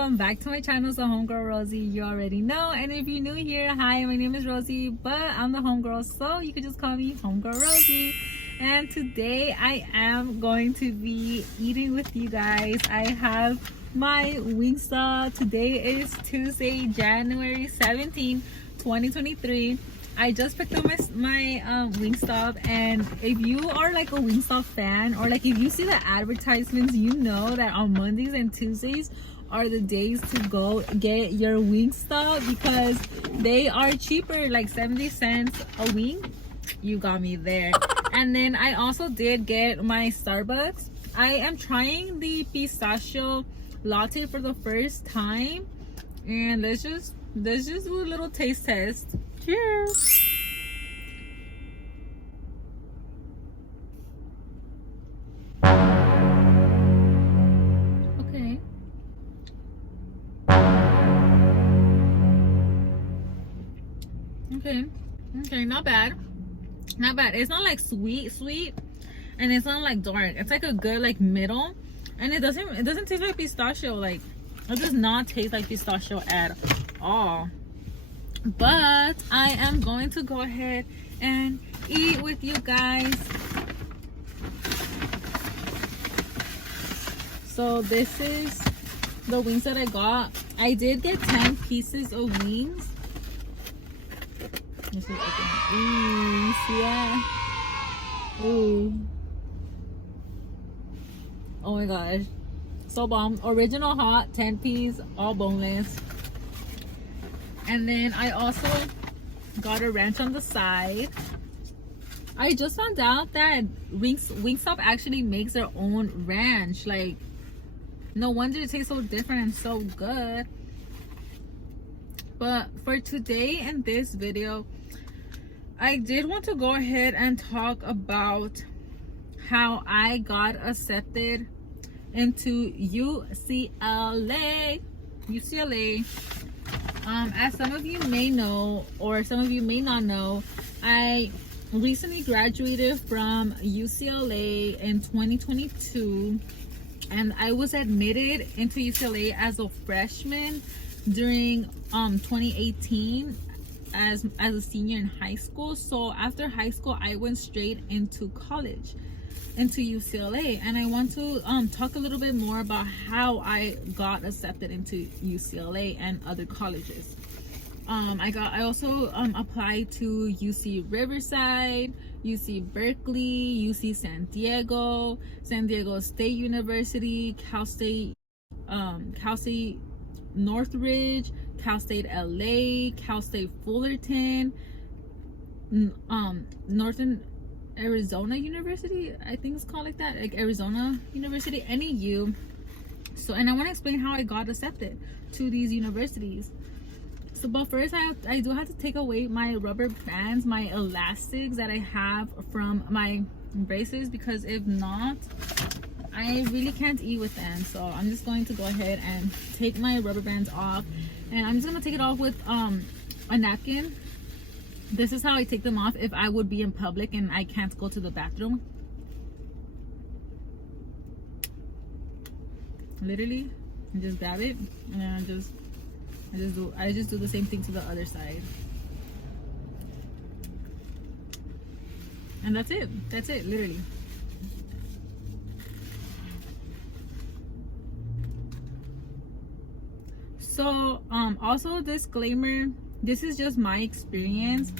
welcome back to my channel. So homegirl Rosie, you already know, and if you're new here, hi, my name is Rosie, but I'm the homegirl, so you can just call me homegirl Rosie. And today I am going to be eating with you guys. I have my WingStop. Today is Tuesday, January 17, 2023. I just picked up my WingStop, and if you are like a WingStop fan, or like if you see the advertisements, you know that on Mondays and Tuesdays are the days to go get your WingStop because they are cheaper, like 70 cents a wing. You got me there. And then I also did get my Starbucks. I am trying the pistachio latte for the first time, and let's just do a little taste test. Cheers. Okay, not bad. It's not like sweet, and it's not like dark. It's like a good like middle, and it doesn't taste like pistachio. Like, it does not taste like pistachio at all. But I am going to go ahead and eat with you guys. So this is the wings that I got. I did get 10 pieces of wings. This is open. Ooh, you see that? Ooh. Oh my gosh. So bomb. Original hot, 10 piece, all boneless. And then I also got a ranch on the side. I just found out that WingStop actually makes their own ranch. Like, no wonder it tastes so different and so good. But for today in this video, I did want to go ahead and talk about how I got accepted into UCLA. As some of you may know, or some of you may not know, I recently graduated from UCLA in 2022, and I was admitted into UCLA as a freshman during 2018 as a senior in high school. So after high school, I went straight into college, into UCLA, and I want to talk a little bit more about how I got accepted into UCLA and other colleges. I also applied to UC Riverside, UC Berkeley, UC San Diego State University, Cal State Northridge, Cal State LA, Cal State Fullerton, Northern Arizona University, I think it's called like that, like Arizona University, NEU. So, and I want to explain how I got accepted to these universities. So, but first I do have to take away my rubber bands, my elastics that I have from my braces, because if not, I really can't eat with them. So I'm just going to go ahead and take my rubber bands off, and I'm just gonna take it off with a napkin. This is how I take them off if I would be in public and I can't go to the bathroom. Literally, I just grab it, and then I just do the same thing to the other side. And that's it, literally. So also disclaimer, this is just my experience.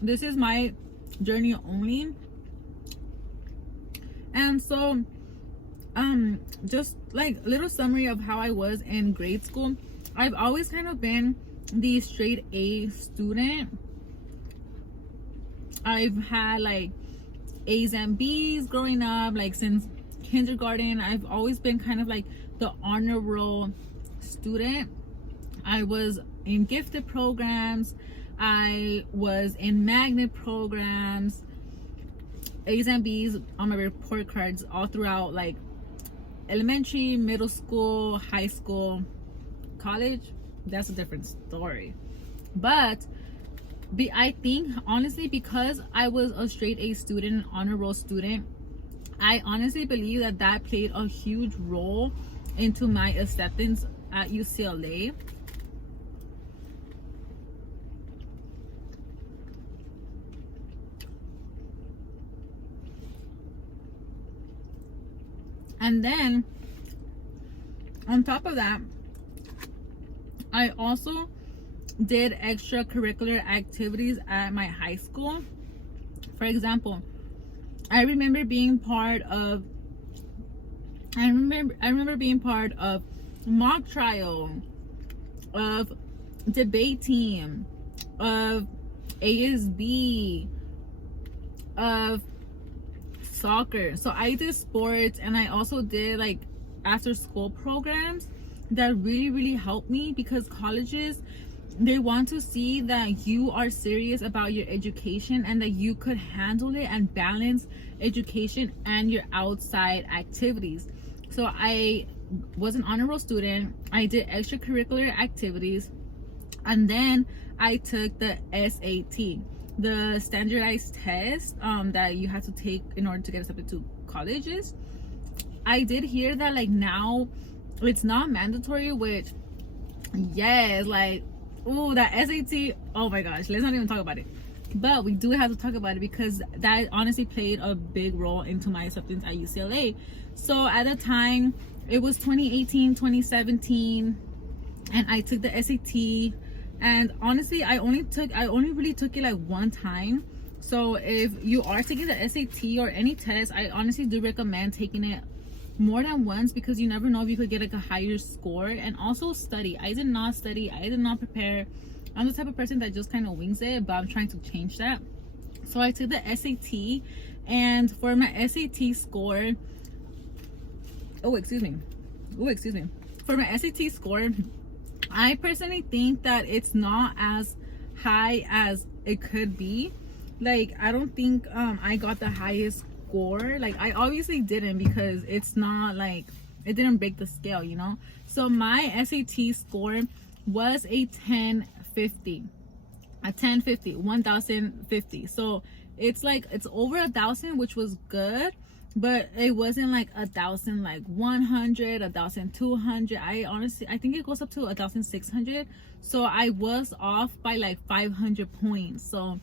This is my journey only. And so just like a little summary of how I was in grade school. I've always kind of been the straight A student. I've had like A's and B's growing up, like since kindergarten. I've always been kind of like the honor roll student. I was in gifted programs, I was in magnet programs, A's and B's on my report cards all throughout, like elementary, middle school, high school, college. That's a different story. But I think honestly, because I was a straight A student, honor roll student, I honestly believe that that played a huge role into my acceptance at UCLA. And then on top of that, I also did extracurricular activities at my high school. For example, I remember being part of mock trial, of debate team, of ASB, of soccer. So I did sports, and I also did like after school programs that really helped me, because colleges, they want to see that you are serious about your education and that you could handle it and balance education and your outside activities. So I was an honor roll student. I did extracurricular activities, and then I took the SAT, the standardized test that you have to take in order to get accepted to colleges. I did hear that like now it's not mandatory, which yes, like, oh, that SAT, oh my gosh, let's not even talk about it. But we do have to talk about it, because that honestly played a big role into my acceptance at UCLA. So at the time, it was 2018, 2017, and I took the SAT. And honestly, I only really took it like one time. So if you are taking the SAT or any test, I honestly do recommend taking it more than once, because you never know if you could get like a higher score. And also study. I did not study, I did not prepare. I'm the type of person that just kind of wings it, but I'm trying to change that. So I took the SAT, and for my SAT score, for my SAT score, I personally think that it's not as high as it could be. Like, I don't think I got the highest score. Like, I obviously didn't, because it's not like, it didn't break the scale, you know. So my SAT score was a 1050. So it's like, it's over 1,000, which was good, but it wasn't like 1,000 like 100, 1,200. I think it goes up to 1,600. So I was off by like 500 points. So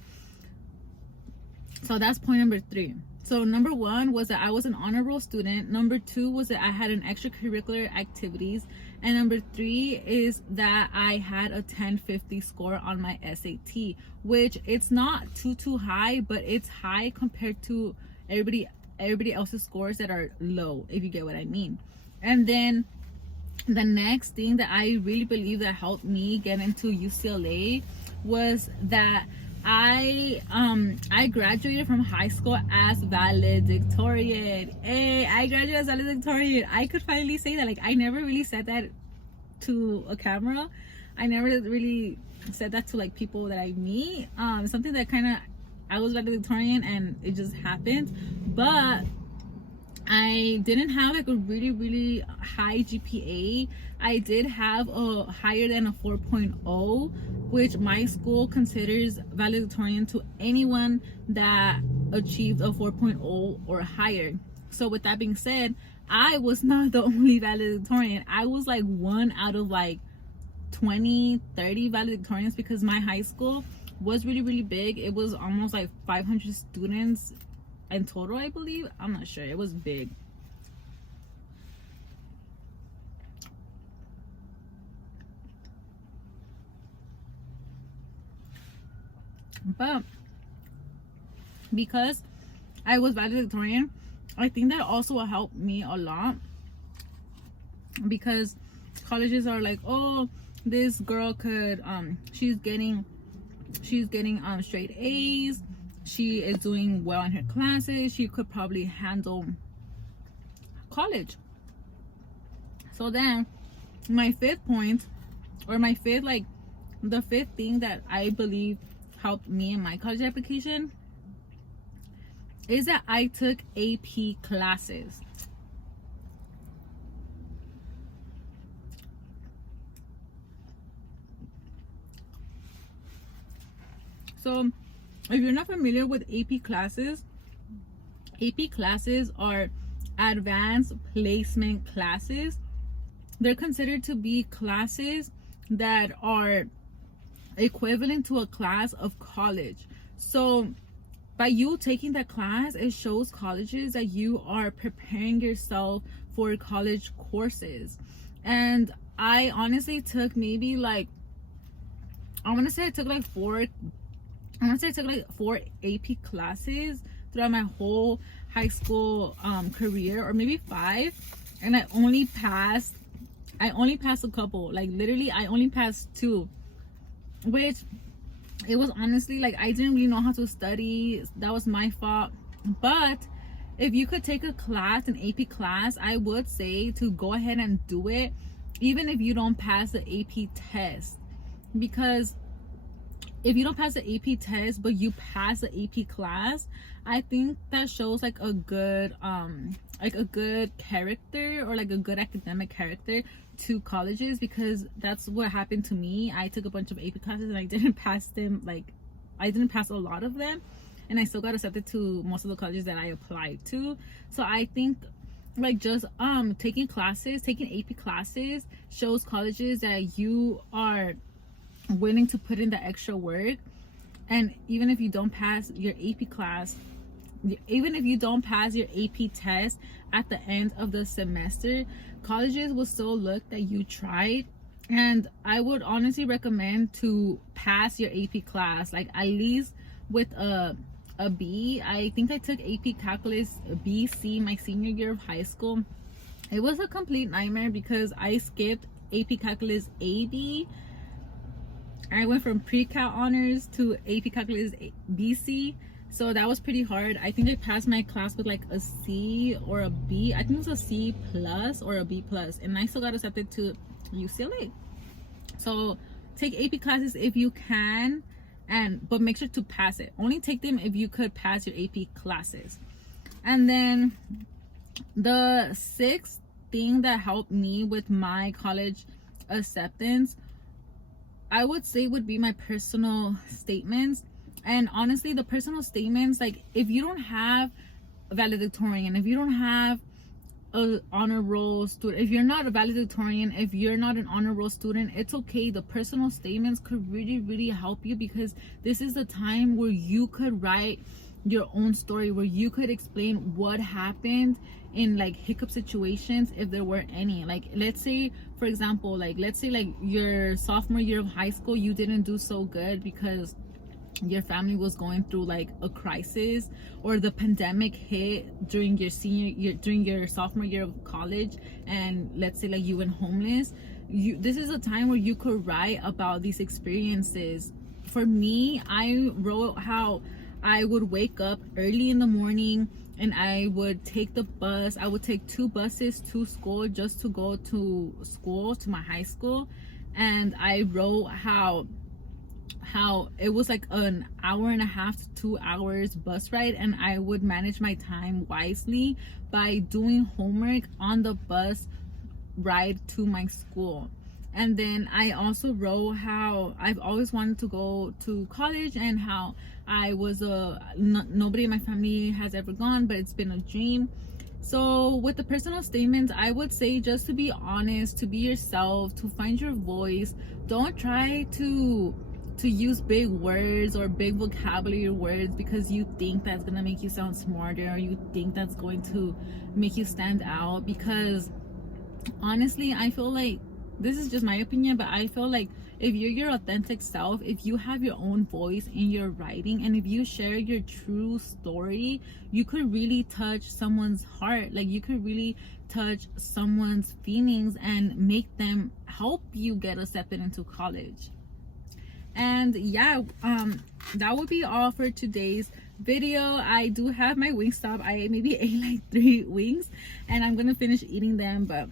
that's point number 3. So number 1 was that I was an honor roll student. Number 2 was that I had an extracurricular activities. And number 3 is that I had a 1050 score on my SAT, which it's not too high, but it's high compared to everybody else's scores that are low, if you get what I mean. And then the next thing that I really believe that helped me get into UCLA was that I graduated from high school as valedictorian. Hey, I graduated as valedictorian. I could finally say that. Like, I never really said that to a camera. I never really said that to like people that I meet. Something that kind of, I was valedictorian and it just happened. But I didn't have like a really high GPA. I did have a higher than a 4.0, which my school considers valedictorian to anyone that achieved a 4.0 or higher. So with that being said, I was not the only valedictorian. I was like one out of like 20-30 valedictorians, because my high school was really big. It was almost like 500 students in total, I believe. I'm not sure. It was big. But because I was valedictorian, I think that also helped me a lot, because colleges are like, oh, this girl could she's getting straight A's, she is doing well in her classes, she could probably handle college. So then my fifth point, or my fifth, like the fifth thing that I believe helped me in my college application, is that I took AP classes. So if you're not familiar with AP classes are advanced placement classes. They're considered to be classes that are equivalent to a class of college. So by you taking that class, it shows colleges that you are preparing yourself for college courses. And I honestly took maybe like, I want to say I took like four AP classes throughout my whole high school career, or maybe 5, and I only passed a couple. Like literally I only passed 2, which it was honestly like I didn't really know how to study. That was my fault. But if you could take a class, an AP class, I would say to go ahead and do it, even if you don't pass the AP test. Because if you don't pass the AP test but you pass the AP class, I think that shows like a good character, or like a good academic character to colleges, because that's what happened to me. I took a bunch of AP classes and I didn't pass them. Like I didn't pass a lot of them, and I still got accepted to most of the colleges that I applied to. So I think like just taking AP classes shows colleges that you are willing to put in the extra work. And even if you don't pass your AP class, even if you don't pass your AP test at the end of the semester, colleges will still look that you tried. And I would honestly recommend to pass your AP class, like at least with a B. I think I took AP Calculus BC my senior year of high school. It was a complete nightmare because I skipped AP Calculus AB. I went from pre-cal honors to AP Calculus BC, so that was pretty hard. I think I passed my class with like a C or a B. I think it was a C plus or a B plus, and I still got accepted to UCLA. So take AP classes if you can, but make sure to pass it. Only take them if you could pass your AP classes. And then the 6th thing that helped me with my college acceptance, I would say, would be my personal statements. And honestly, the personal statements, like if you don't have a valedictorian, if you don't have a honor roll student, if you're not a valedictorian, if you're not an honor roll student, it's okay. The personal statements could really help you, because this is the time where you could write your own story, where you could explain what happened in like hiccup situations, if there were any. Like let's say, for example, like let's say like your sophomore year of high school, you didn't do so good because your family was going through like a crisis, or the pandemic hit during your sophomore year of college, and let's say like you went homeless. This is a time where you could write about these experiences. For me, I wrote how I would wake up early in the morning and I would take the bus. I would take 2 buses to school just to go to school, to my high school. And I wrote how it was like an hour and a half to 2 hours bus ride, and I would manage my time wisely by doing homework on the bus ride to my school. And then I also wrote how I've always wanted to go to college, and how I was nobody in my family has ever gone, but it's been a dream. So with the personal statements, I would say just to be honest, to be yourself, to find your voice. Don't try to use big words or big vocabulary words because you think that's gonna make you sound smarter, or you think that's going to make you stand out. Because honestly, I feel like, this is just my opinion, but I feel like if you're your authentic self, if you have your own voice in your writing, and if you share your true story, you could really touch someone's heart. Like you could really touch someone's feelings and make them help you get accepted into college. And yeah, that would be all for today's video. I do have my WingStop. I maybe ate like 3 wings, and I'm gonna finish eating them, but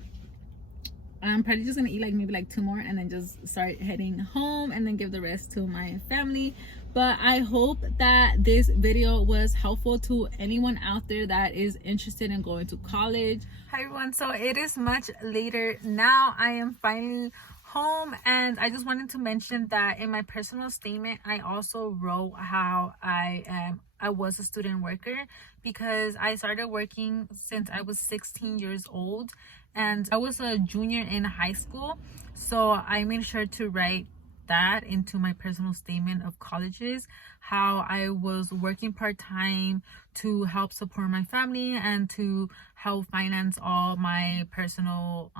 I'm probably just gonna eat like maybe like 2 more and then just start heading home, and then give the rest to my family. But I hope that this video was helpful to anyone out there that is interested in going to college. Hi everyone, so it is much later now. I am finally home. And I just wanted to mention that in my personal statement, I also wrote how I was a student worker, because I started working since I was 16 years old and I was a junior in high school. So I made sure to write that into my personal statement of colleges, how I was working part-time to help support my family and to help finance all my personal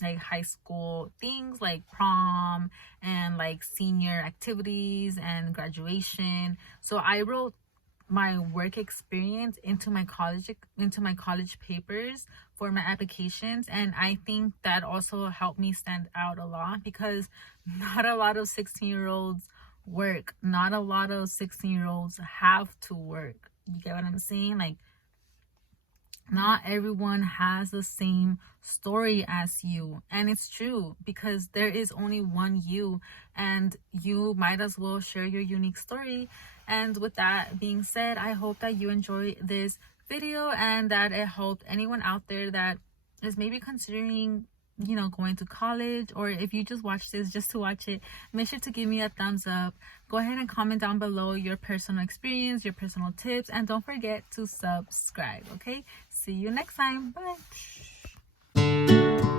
like high school things like prom and like senior activities and graduation. So I wrote my work experience into my college papers for my applications, and I think that also helped me stand out a lot, because not a lot of 16-year-olds work, not a lot of 16-year-olds have to work. You get what I'm saying? Like, not everyone has the same story as you, and it's true, because there is only one you, and you might as well share your unique story. And with that being said, I hope that you enjoy this video and that it helped anyone out there that is maybe considering, you know, going to college, or if you just watch this just to watch it, make sure to give me a thumbs up. Go ahead and comment down below your personal experience, your personal tips, and don't forget to subscribe. Okay, see you next time. Bye.